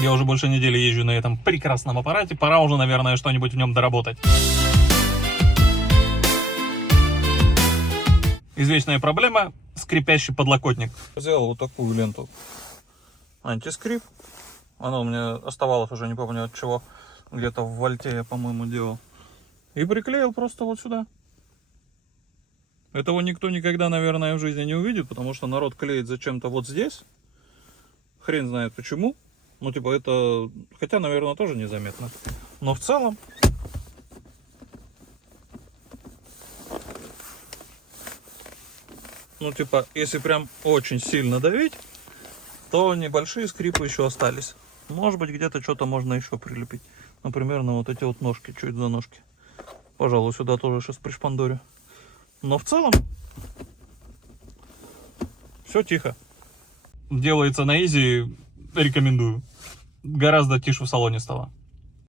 Я уже больше недели езжу на этом прекрасном аппарате. Пора уже, наверное, что-нибудь в нем доработать. Извечная проблема — скрипящий подлокотник. Взял вот такую ленту антискрип. Она у меня оставалась уже, не помню от чего. Где-то в вольте я, по-моему, делал. И приклеил просто вот сюда. Этого никто никогда, наверное, в жизни не увидит, потому что народ клеит зачем-то вот здесь. Хрен знает почему. Ну, типа, это... Хотя, наверное, тоже незаметно. Но в целом... Ну, типа, если прям очень сильно давить, то небольшие скрипы еще остались. Может быть, где-то что-то можно еще прилепить. Например, на вот эти вот ножки, чуть за ножки. Пожалуй, сюда тоже сейчас пришпандорю. Но в целом все тихо. Делается на изи, рекомендую. Гораздо тише в салоне стало.